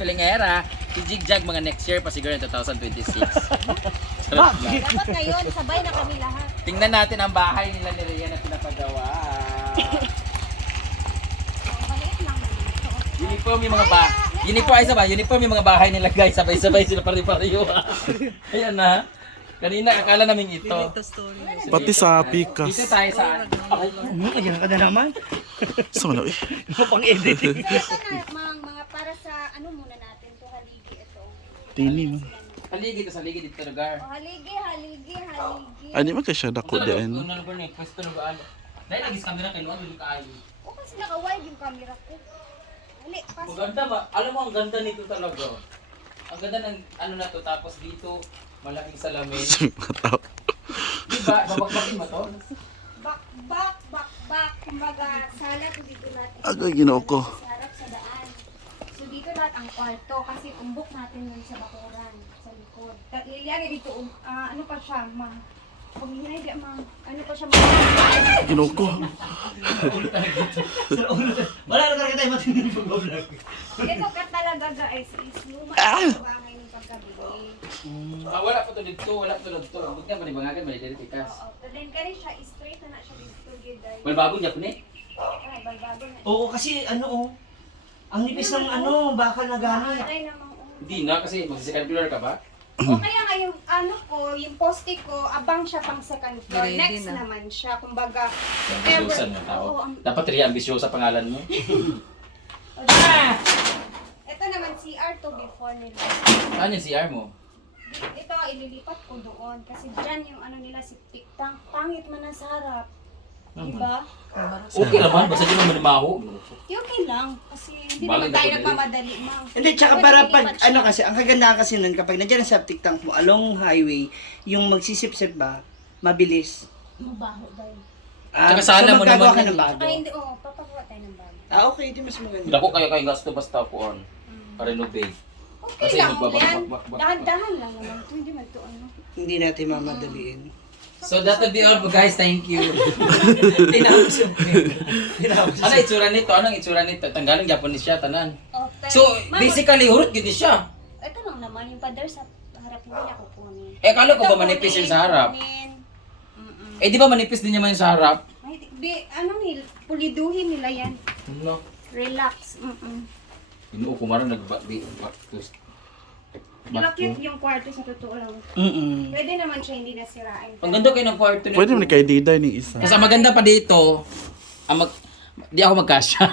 Kalingera, si Jigjag mga next year pa siguro ng 2026. Dapat ngayon, sabay na kami lahat. Tingnan natin ang bahay nila ni Rhea na pinapagawa. Maliit lang naman ito. Uniform yung mga bahay. Uniform yung mga bahay nila guys. Sabay-sabay sila pari-pariyo. Ayan na. Kanina akala namin ito. Pati sa pika. Dito tayo sa Ayan ka na naman. So, ano eh. Pang-edit. Ito na, mga para sa ano muna natin to haligi ito. Tini man. haligi to sa haligi dito lugar. O, haligi. Ay, di man ka siya dako di ano. Ano ba ni pwesto na gaano. Dahil lagi sa camera kay Luan dito kaayo. O, kasi naka-wide yung camera ko. Hali, pasok. Maganda ba? Alam mo ang ganda nito talaga. Ang ganda ng ano na to tapos dito malaking salamin. Mga tao. Diba? Babakbakin mo to? Back. Kumbaga, sala to dito lahat. Agay, ginoo ko. Sa harap sa daan. So, dito lahat ang kwarto kasi umbok natin yun sa bakuran, sa likod. Liliagay dito, ano pa siya, pag hinay di, ano pa siya, Ginoo ko. Wala na talaga tayo matinding pag-vlog. Ito ka talaga guys, is luma sa bahay ng pagkabili. Wala pa to dito, wala pa to dito. Huwag na manibangagan, manidirikas. Oo, then kani siya, straight na siya dito, giday. Malbabong niya po ni? Ay, balbago na. Oo, kasi ano ang nipis ng bakal na gamit. Ay, namang Hindi na kasi mag-second floor ka ba? O kaya nga yung ano ko, yung poste ko, abang siya pang second floor. Next naman siya, kumbaga, Ambisyosa na tao. Dapat Rhea ambisyosa pangalan mo. Ito naman CR to before nila. Ano yung CR mo? Ito, ililipat ko doon. Kasi dyan yung ano nila, si Tiktang. Pangit man ang sa harap. Diba? Okay naman, basta di mo manimaho. Okay lang. Kasi hindi Bagay naman tayo na nagmamadali, ma. Hindi, tsaka Pwede para ilipat pag, siya. ano kasi, ang kagandahan kasi nun, kapag nandiyan ang septic tank mo, along highway, yung magsisip-sip ba, mabilis. Mabaho ba yun? Tsaka sana mo magagawa naman ka ng yun. bago. Saka hindi, papagawa tayo ng bago. Okay, di mas maganda. Dako kayo kayo gasto basta po on. Renovate. Okay Kasi lang yan. magbabak- Dahan-dahan lang naman. Ito, hindi man ito ano. Hindi natin mamadaliin. So that would be all guys, thank you. Tinapos yung Ano itsura nito? Anong itsura nito? Tanggaling Japanese siya, tanan. Oh, pero- So basically, hurot gini siya. Ito lang naman, yung pader sa harap hindi niya kukunin. Eh, kala ko Ito, ba manipis yung kunin, sa harap? kunin. Mm-mm. Eh, di ba manipis din naman yung sa harap? Ay, ano nila, puliduhin nila yan. No. Relax. Inuo ko marang nag-back-to. Di ba cute yung kwarto sa totoo lang? Pwede naman siya hindi nasirain. Ang ganda kayo ng kwarto nito. Pwede mo ni kay Diday ni isa. Kasi ang maganda pa dito, di ako magkasya.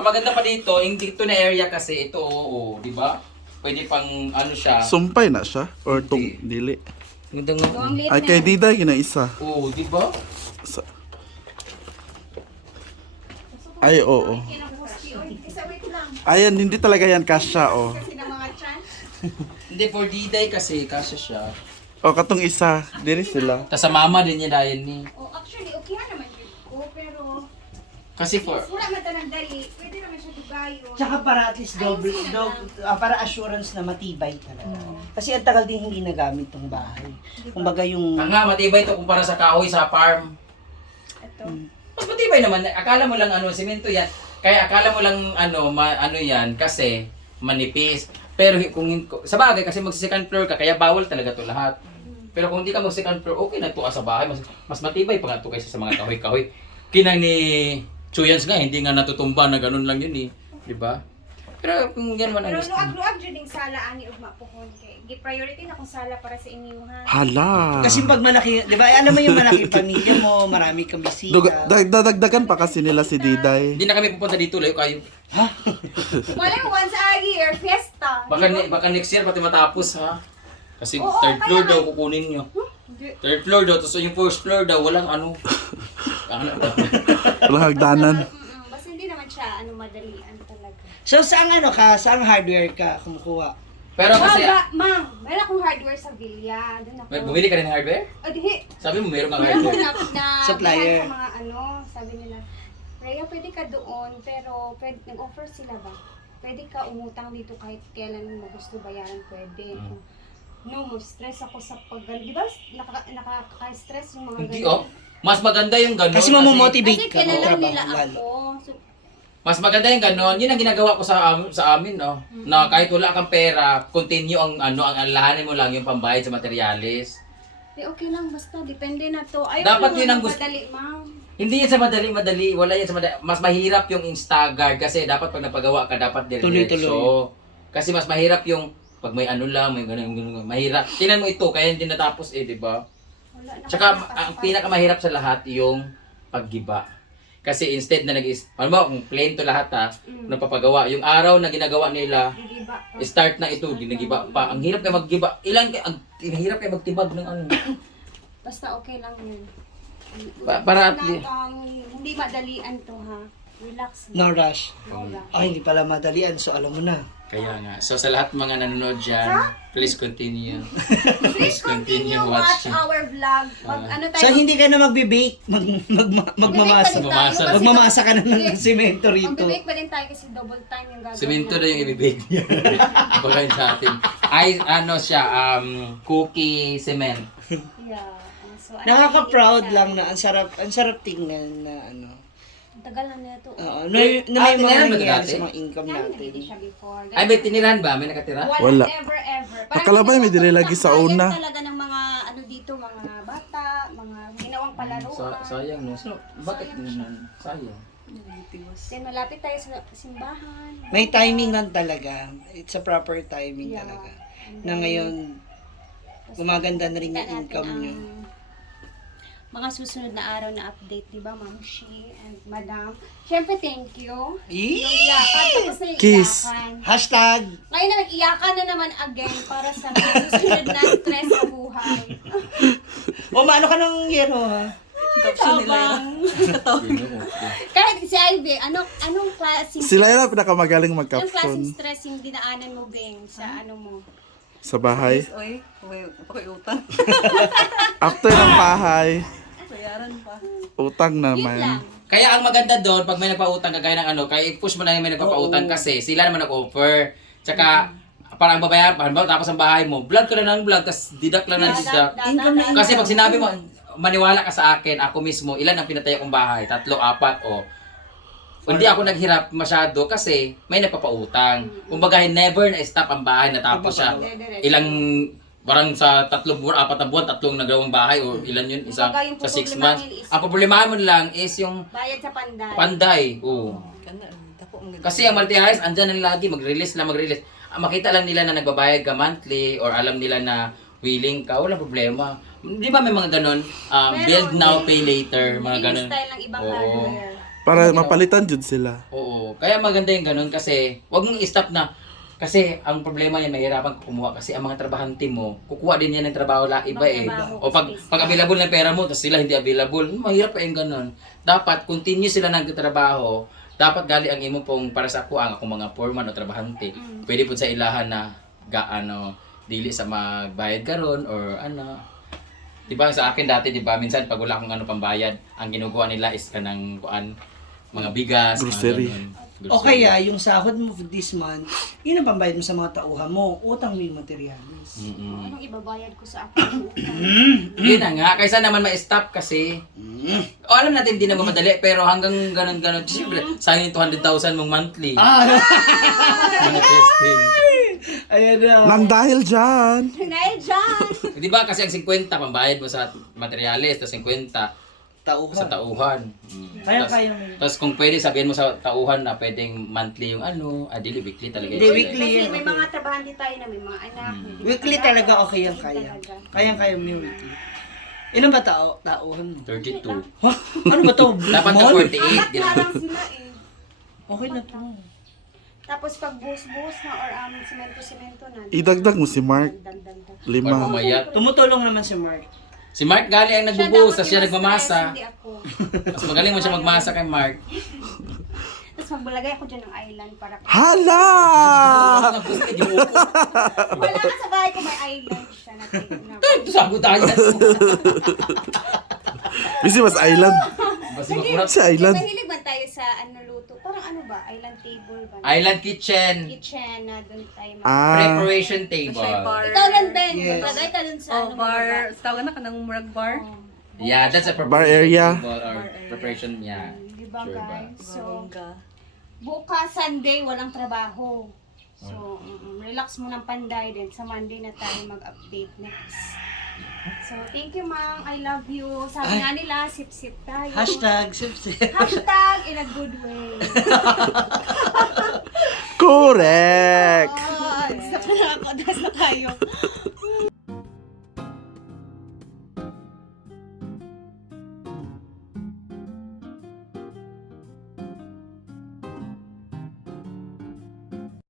Ang maganda pa dito, yung dito na area kasi, ito, oo, di ba? Pwede pang ano siya. Sumpay na siya? Or tong dili? Ganda So, nga. ang liit Ay, na kay yan. Diday, gina isa. Oo, di ba? Sa... Ay, oo. Kinapusti. Oy, isa wait lang. Ayan, hindi talaga yan kasya, oh. Kasi ng mga chan. Hindi, for D-Day kasi, kasya siya. O, katong isa, diri sila. Tapos sa mama din niya dahil ni. Oh, actually, okay na naman yun ko. Pero, Kasi for, wala man tanang dali. Pwede naman siya dugayo. Tsaka para at least para assurance na matibay talaga. Kasi ang tagal din hindi nagamit tong bahay. Kumbaga yung nga, matibay ito kumpara sa kahoy sa farm. Ito. Mas matibay naman. Akala mo lang ano, simento yan. Kaya akala mo lang ano, ano yan kasi manipis. Pero kung sa bagay kasi mag second floor ka, kaya bawal talaga to lahat. Pero kung hindi ka mag second floor, okay na to sa bahay. Mas matibay pa nga to kaysa sa mga kahoy-kahoy. Kinang ni Chuyans nga, hindi nga natutumba na ganun lang yun eh. Di ba? Pero kung yan man ang Pero gusto. luag-luag dyan yung sala ani ugma pohon kay. Gi-priority na kung sala para sa inyo ha. Hala. kasi pag malaki, 'di ba? Alam mo yung malaki pamilya mo, marami kang bisita. Dadagdagan pa kasi nila si Diday. Hindi na kami pupunta dito, layo kayo. Wala mo once a year fiesta. Baka next year pati matapos ha. Kasi Oo, third floor kaya daw kukunin nyo. Third floor daw, tapos yung first floor daw, walang ano. Walang hagdanan. Basta hindi naman siya madalian talaga. So saan saan hardware ka kumukuha? Pero kasi, Ma'am, meron akong hardware sa Villa. Doon ako. bumili ka rin ng hardware? O dihi. Sabi mo meron kang Meron ko hardware. na Supplier. sa mga sabi nila, Rhea, pwede ka doon, pero nag-offer sila ba? Pwede ka umutang dito kahit kailan mo gusto bayaran, pwede. No mo, stress ako sa di ba? Nakaka-stress yung mga Hindi ganyan. oh. Mas maganda yung gano'n. Kasi mamomotivate Kasi ka kilala nila magtrabaho. ako. So, Mas maganda yung ganon. Yun ang ginagawa ko sa amin, no? Na kahit wala kang pera, continue ang alalahanin mo lang yung pambayad sa materialis. Okay lang, basta depende na to. Ayaw Dapat ko yun ang naman gusto- magpadali, ma'am. Hindi yan sa madali. Wala yan sa madali. Mas mahirap yung Instaguard kasi dapat pag napagawa ka, dapat diretso. Tuloy-tuloy. Kasi mas mahirap yung pag may ano lang, may ganun. Mahirap. Tingnan mo ito, kaya hindi natapos di ba? Wala na Tsaka kasi ang nakaspas. pinakamahirap sa lahat yung paggiba. Kasi instead na alam mo, kung plain to lahat napapagawa. Yung araw na ginagawa nila, Gigiba pa. start na ito, ginagiba pa. Ang hirap kayo maggiba. Ang hirap kayo magtibag ng ano. Basta okay lang yun. Para at least. Hindi madalian to, ha? Relax No lang. rush. No rush. Ay, hindi pala madalian. So, alam mo na. Kaya nga. So sa lahat mga nanonood dyan, please continue. Please continue watch our vlog. Ano tayo? So, hindi ka na magbe-bake. Magmamasa. Magmamasa. Magmamasa ka na ng semento rito. Mag-bake pa din tayo kasi double time yung gagawin. Semento na natin. yung ibibig niya. Pagkain sa atin. Ay, ano siya, cookie cement. Yeah. So, ano Nakaka-proud yung lang na ang sarap tingnan na ano. Ang tagal na nito. Oo, na may mga tinirahan ba ito nangyari dati? sa mga income Namin natin. nabili siya before. Ay, may tinirahan ba? May nakatira? Wala. Ever. Parang Nakalabay, may ginawa dinilagi sa bayan una. talaga ng mga ano dito, mga bata, mga ginawang palaruan. Sayang no. So, bakit naman? Sayang. Then malapit tayo sa simbahan. May timing lang talaga. It's a proper timing Yeah. talaga. Na ngayon, gumaganda na rin Kita yung natin income nyo. ang mga susunod na araw na update, di ba, Ma'am Shi and Madam? Siyempre, thank you. Yung iyakan, tapos na yung Kiss. iyakan. Hashtag, Ngayon na nag-iyakan na naman again para sa mga susunod na stress sa buhay. maano ka ng yero ha? Tabang. Kahit si Ivy, anong klaseng Sila yung pinakamagaling anong klaseng mag-caption stress yung dinaanan mo, Beng, sa ano mo? sa bahay. Oy, pakiutang. After ng bahay, Bayaran pa. utang Yun lang. naman. Kaya ang maganda doon, pag may nagpautang kagaya ng ano, kaya i-push mo na yung may nagpapautang kasi sila naman nag-offer. Tsaka, parang babayaran pa, halimbawa, tapos ang bahay mo, vlog ka na ng vlog, tapos didak lang ng didak. Income na Kasi pag sinabi mo, maniwala ka sa akin, ako mismo, ilan ang pinataya kong bahay? 3, 4, o. Hindi ako naghirap masyado kasi may nagpapautang. Kumbaga, never na-stop ang bahay, natapos siya. Ilang, parang sa 3 buwan, 4 na buwan, 3 nagawang bahay, o ilan yun, isa Kumbaga, yung sa 6 problemahin months. is- Ang problemahan mo lang is yung Bayad sa panday. panday. Oo. Kana, dako ang ganda. Kasi ang multi-highs, andyan na lagi, mag-release. Makita lang nila na nagbabayad ka monthly or alam nila na willing ka, walang problema. Di ba may mga ganon? Build now, pay later, mga Yung ganon. style ng ibang Oo. hardware. Para mapalitan jud sila. Oo. Kaya maganda yung ganon kasi wag mong i-stop na. Kasi ang problema yan, mahirapan ka kumuha kasi ang mga trabahante mo, kukuha din yan ng trabaho la iba Trabaho, O pag available na pera mo, tapos sila hindi available, mahirap pa yung ganon. Dapat continue sila nagtatrabaho. Dapat gali ang imo pong para sa ako ang akong mga foreman o trabahante. Pwede po sa ilahan na dili sa magbayad karon or ano. Diba sa akin dati, diba, minsan pag wala akong ano pambayad, ang ginukuha nila is kanang kuan, mga bigas, Grocery. mga ganun. O kaya, yung sahod mo for this month, yun ang pambayad mo sa mga tauhan mo. Utang mo yung materialis. Mm-mm. Anong ibabayad ko sa akin? Yun na nga, kaysa naman ma-stop kasi. O alam natin, hindi naman madali, pero hanggang ganun-ganun, siyempre, sayang yung 200,000 mong monthly. Manifesting. Ayan na. Nang dahil dyan. Dahil dyan! Di ba kasi ang 50, pambayad mo sa materialis, tapos 50 Tauhan. sa tauhan. Kaya mo. Tapos kung pwede, sabihin mo sa tauhan na pwedeng monthly yung ano, dili, weekly talaga. Hindi, yun. weekly. Kasi yan, may okay. mga trabahante tayo na may mga anak. may Weekly mga talaga anak. okay yan kaya. Talaga. Kaya mo yung weekly. Ilan ba tauhan mo? 32. Ha? Ano ba to? Dapat ka Mall? 48, Apat di na ba? lang sila eh. Okay na to. Tapos pag buhos-buhos na or semento-semento na. Idagdag mo si Mark. Dagdag-dagdag. 5. Pumayat. Tumutulong naman si Mark. Si Mark gali ang nagbubuhos, tapos siya dapat yung nagmamasa. stress, Hindi ako. Mas magaling mo siya magmasa kay Mark. Tapos magbulagay ako dyan ng island para... Hala! Wala ka sa bahay ko may island siya na na. Ito sa tayo. Busy mas island. Basta makurat. Sa island. Mahilig man tayo sa ano luto. Parang ano ba? Island table ba? Island kitchen. Kitchen na doon tayo. Preparation Siya table. bar. Ikaw lang din. Yes. Maglagay ka dun sa Oh, ano. bar. Tawag na ka ng murag bar. Yeah, that's a Bar area. table or preparation, yeah. Di ba Sure ba? guys? So, Barongga. bukas Sunday walang trabaho. So, relax mo ng Panday din. Sa Monday na tayo mag-update next. So, thank you, Ma'am. I love you. Sabi nga nila, sip-sip tayo. Hashtag sip-sip. Hashtag in a good way. Correct! Stop na ako. Das na tayo.